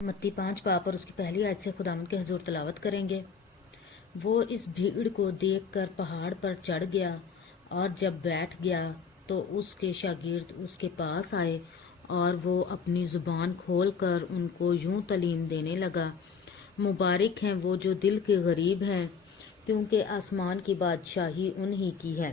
متی 5 باپ اور اس کی پہلی آیت سے خداوند کے حضور تلاوت کریں گے۔ وہ اس بھیڑ کو دیکھ کر پہاڑ پر چڑھ گیا اور جب بیٹھ گیا تو اس کے شاگرد اس کے پاس آئے اور وہ اپنی زبان کھول کر ان کو یوں تعلیم دینے لگا: مبارک ہیں وہ جو دل کے غریب ہیں، کیونکہ آسمان کی بادشاہی انہی کی ہے۔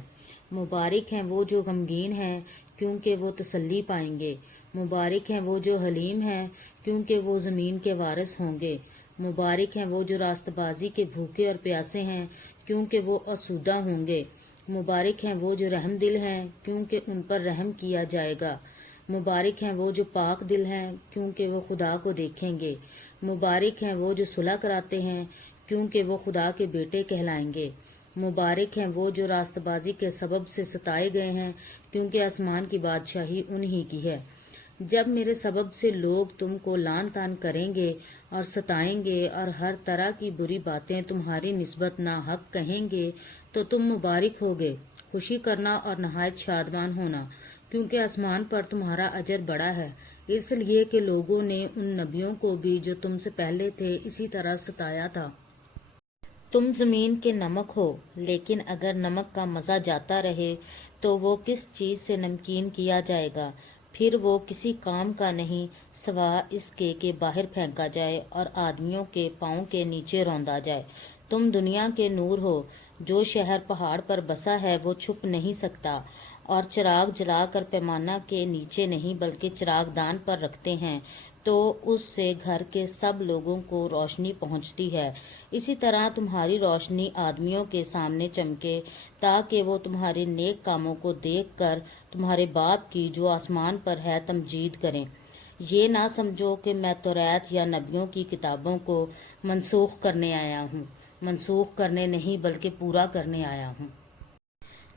مبارک ہیں وہ جو غمگین ہیں، کیونکہ وہ تسلی پائیں گے۔ مبارک ہیں وہ جو حلیم ہیں، کیونکہ وہ زمین کے وارث ہوں گے۔ مبارک ہیں وہ جو راست بازی کے بھوکے اور پیاسے ہیں، کیونکہ وہ آسودہ ہوں گے۔ مبارک ہیں وہ جو رحم دل ہیں، کیونکہ ان پر رحم کیا جائے گا۔ مبارک ہیں وہ جو پاک دل ہیں، کیونکہ وہ خدا کو دیکھیں گے۔ مبارک ہیں وہ جو صلح کراتے ہیں، کیونکہ وہ خدا کے بیٹے کہلائیں گے۔ مبارک ہیں وہ جو راست بازی کے سبب سے ستائے گئے ہیں، کیونکہ آسمان کی بادشاہی انہی کی ہے۔ جب میرے سبب سے لوگ تم کو لعن طعن کریں گے اور ستائیں گے اور ہر طرح کی بری باتیں تمہاری نسبت ناحق کہیں گے تو تم مبارک ہوگے، خوشی کرنا اور نہایت شادمان ہونا، کیونکہ آسمان پر تمہارا اجر بڑا ہے، اس لیے کہ لوگوں نے ان نبیوں کو بھی جو تم سے پہلے تھے اسی طرح ستایا تھا۔ تم زمین کے نمک ہو، لیکن اگر نمک کا مزہ جاتا رہے تو وہ کس چیز سے نمکین کیا جائے گا؟ پھر وہ کسی کام کا نہیں سوا اس کے کہ باہر پھینکا جائے اور آدمیوں کے پاؤں کے نیچے روندا جائے۔ تم دنیا کے نور ہو۔ جو شہر پہاڑ پر بسا ہے وہ چھپ نہیں سکتا، اور چراغ جلا کر پیمانہ کے نیچے نہیں بلکہ چراغ دان پر رکھتے ہیں تو اس سے گھر کے سب لوگوں کو روشنی پہنچتی ہے۔ اسی طرح تمہاری روشنی آدمیوں کے سامنے چمکے، تاکہ وہ تمہارے نیک کاموں کو دیکھ کر تمہارے باپ کی جو آسمان پر ہے تمجید کریں۔ یہ نہ سمجھو کہ میں توریت یا نبیوں کی کتابوں کو منسوخ کرنے آیا ہوں، منسوخ کرنے نہیں بلکہ پورا کرنے آیا ہوں۔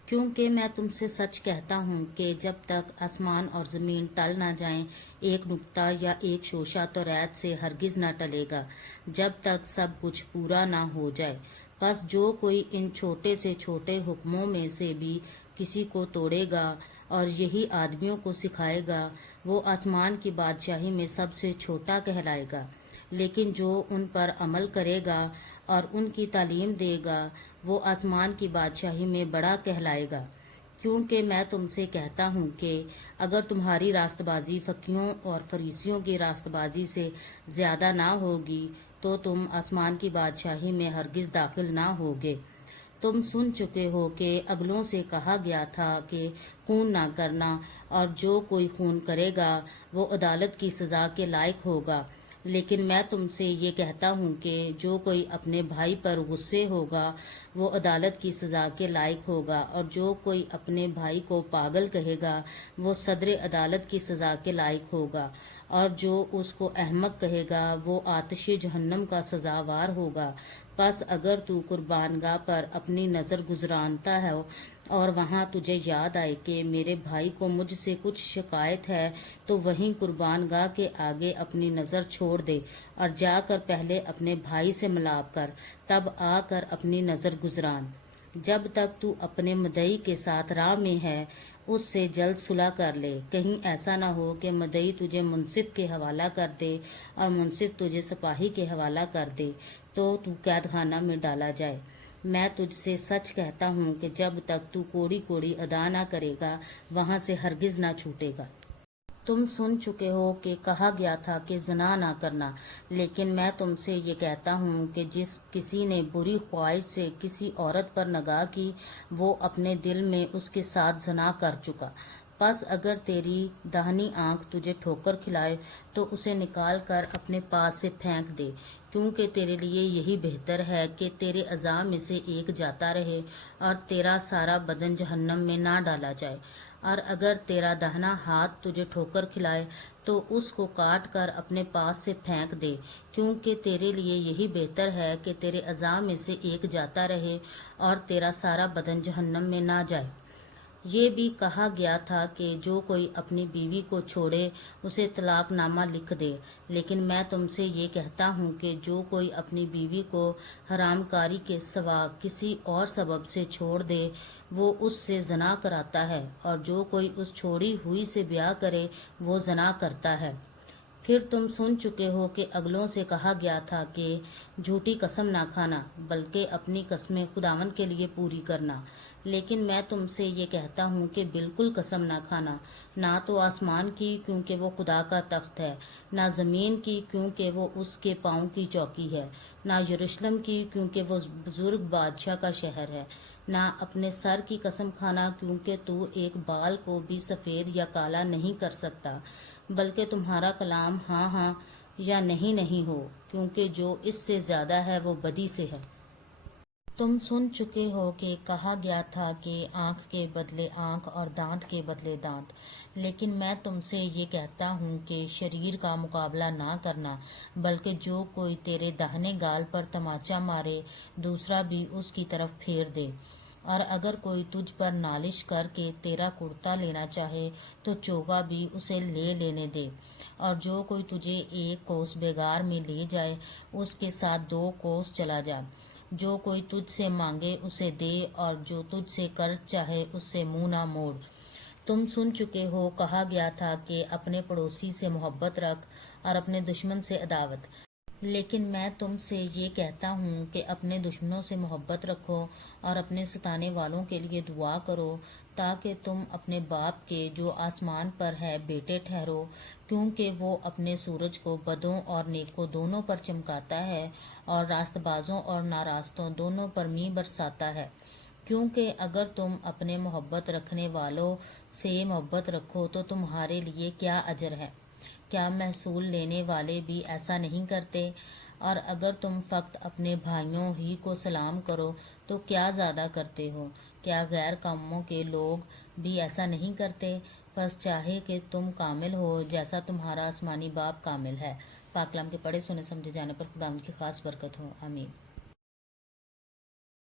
کیونکہ میں تم سے سچ کہتا ہوں کہ جب تک آسمان اور زمین ٹل نہ جائیں، ایک نقطہ یا ایک شوشہ توریت سے ہرگز نہ ٹلے گا، جب تک سب کچھ پورا نہ ہو جائے۔ بس جو کوئی ان چھوٹے سے چھوٹے حکموں میں سے بھی کسی کو توڑے گا اور یہی آدمیوں کو سکھائے گا، وہ آسمان کی بادشاہی میں سب سے چھوٹا کہلائے گا، لیکن جو ان پر عمل کرے گا اور ان کی تعلیم دے گا وہ آسمان کی بادشاہی میں بڑا کہلائے گا۔ کیونکہ میں تم سے کہتا ہوں کہ اگر تمہاری راست بازی فقیہوں اور فریسیوں کی راست بازی سے زیادہ نہ ہوگی تو تم آسمان کی بادشاہی میں ہرگز داخل نہ ہوگے۔ تم سن چکے ہو کہ اگلوں سے کہا گیا تھا کہ خون نہ کرنا، اور جو کوئی خون کرے گا وہ عدالت کی سزا کے لائق ہوگا۔ لیکن میں تم سے یہ کہتا ہوں کہ جو کوئی اپنے بھائی پر غصے ہوگا وہ عدالت کی سزا کے لائق ہوگا، اور جو کوئی اپنے بھائی کو پاگل کہے گا وہ صدر عدالت کی سزا کے لائق ہوگا، اور جو اس کو احمق کہے گا وہ آتش جہنم کا سزاوار ہوگا۔ پس اگر تو قربان گاہ پر اپنی نظر گزرانتا ہے اور وہاں تجھے یاد آئے کہ میرے بھائی کو مجھ سے کچھ شکایت ہے، تو وہیں قربان گاہ کے آگے اپنی نظر چھوڑ دے اور جا کر پہلے اپنے بھائی سے ملاپ کر، تب آ کر اپنی نظر گزران۔ جب تک تو اپنے مدعی کے ساتھ راہ میں ہے اس سے جلد صلح کر لے، کہیں ایسا نہ ہو کہ مدعی تجھے منصف کے حوالہ کر دے اور منصف تجھے سپاہی کے حوالہ کر دے تو قید خانہ میں ڈالا جائے۔ میں تجھ سے سچ کہتا ہوں کہ جب تک تو کوڑی کوڑی ادا نہ کرے گا وہاں سے ہرگز نہ چھوٹے گا۔ تم سن چکے ہو کہ کہا گیا تھا کہ زنا نہ کرنا، لیکن میں تم سے یہ کہتا ہوں کہ جس کسی نے بری خواہش سے کسی عورت پر نگاہ کی وہ اپنے دل میں اس کے ساتھ زنا کر چکا۔ پس اگر تیری داہنی آنکھ تجھے ٹھوکر کھلائے تو اسے نکال کر اپنے پاس سے پھینک دے، کیونکہ تیرے لیے یہی بہتر ہے کہ تیرے اعضاء میں سے ایک جاتا رہے اور تیرا سارا بدن جہنم میں نہ ڈالا جائے۔ اور اگر تیرا داہنا ہاتھ تجھے ٹھوکر کھلائے تو اس کو کاٹ کر اپنے پاس سے پھینک دے، کیونکہ تیرے لیے یہی بہتر ہے کہ تیرے اعضاء میں سے ایک جاتا رہے اور تیرا سارا بدن جہنم میں نہ جائے۔ یہ بھی کہا گیا تھا کہ جو کوئی اپنی بیوی کو چھوڑے اسے طلاق نامہ لکھ دے، لیکن میں تم سے یہ کہتا ہوں کہ جو کوئی اپنی بیوی کو حرام کاری کے سوا کسی اور سبب سے چھوڑ دے وہ اس سے زنا کراتا ہے، اور جو کوئی اس چھوڑی ہوئی سے بیاہ کرے وہ زنا کرتا ہے۔ پھر تم سن چکے ہو کہ اگلوں سے کہا گیا تھا کہ جھوٹی قسم نہ کھانا بلکہ اپنی قسمیں خداوند کے لیے پوری کرنا۔ لیکن میں تم سے یہ کہتا ہوں کہ بالکل قسم نہ کھانا، نہ تو آسمان کی کیونکہ وہ خدا کا تخت ہے، نہ زمین کی کیونکہ وہ اس کے پاؤں کی چوکی ہے، نہ یروشلم کی کیونکہ وہ بزرگ بادشاہ کا شہر ہے، نہ اپنے سر کی قسم کھانا کیونکہ تو ایک بال کو بھی سفید یا کالا نہیں کر سکتا، بلکہ تمہارا کلام ہاں ہاں یا نہیں نہیں ہو، کیونکہ جو اس سے زیادہ ہے وہ بدی سے ہے۔ تم سن چکے ہو کہ کہا گیا تھا کہ آنکھ کے بدلے آنکھ اور دانت کے بدلے دانت، لیکن میں تم سے یہ کہتا ہوں کہ شریر کا مقابلہ نہ کرنا، بلکہ جو کوئی تیرے داہنے گال پر تماچا مارے دوسرا بھی اس کی طرف پھیر دے، اور اگر کوئی تجھ پر نالش کر کے تیرا کرتا لینا چاہے تو چوگا بھی اسے لے لینے دے، اور جو کوئی تجھے ایک کوس بیگار میں لے جائے اس کے ساتھ 2 کوس چلا جا۔ جو کوئی تجھ سے مانگے اسے دے، اور جو تجھ سے قرض چاہے اس سے منہ نہ موڑ۔ تم سن چکے ہو کہا گیا تھا کہ اپنے پڑوسی سے محبت رکھ اور اپنے دشمن سے عداوت، لیکن میں تم سے یہ کہتا ہوں کہ اپنے دشمنوں سے محبت رکھو اور اپنے ستانے والوں کے لیے دعا کرو، تاکہ تم اپنے باپ کے جو آسمان پر ہے بیٹے ٹھہرو، کیونکہ وہ اپنے سورج کو بدوں اور نیکوں دونوں پر چمکاتا ہے اور راست بازوں اور ناراستوں دونوں پر می برساتا ہے۔ کیونکہ اگر تم اپنے محبت رکھنے والوں سے محبت رکھو تو تمہارے لیے کیا اجر ہے؟ کیا محصول لینے والے بھی ایسا نہیں کرتے؟ اور اگر تم فقط اپنے بھائیوں ہی کو سلام کرو تو کیا زیادہ کرتے ہو؟ کیا غیر قوموں کے لوگ بھی ایسا نہیں کرتے؟ بس چاہے کہ تم کامل ہو جیسا تمہارا آسمانی باپ کامل ہے۔ پاک کلام کے پڑھے سنے سمجھے جانے پر خداوند کی خاص برکت ہو، آمین۔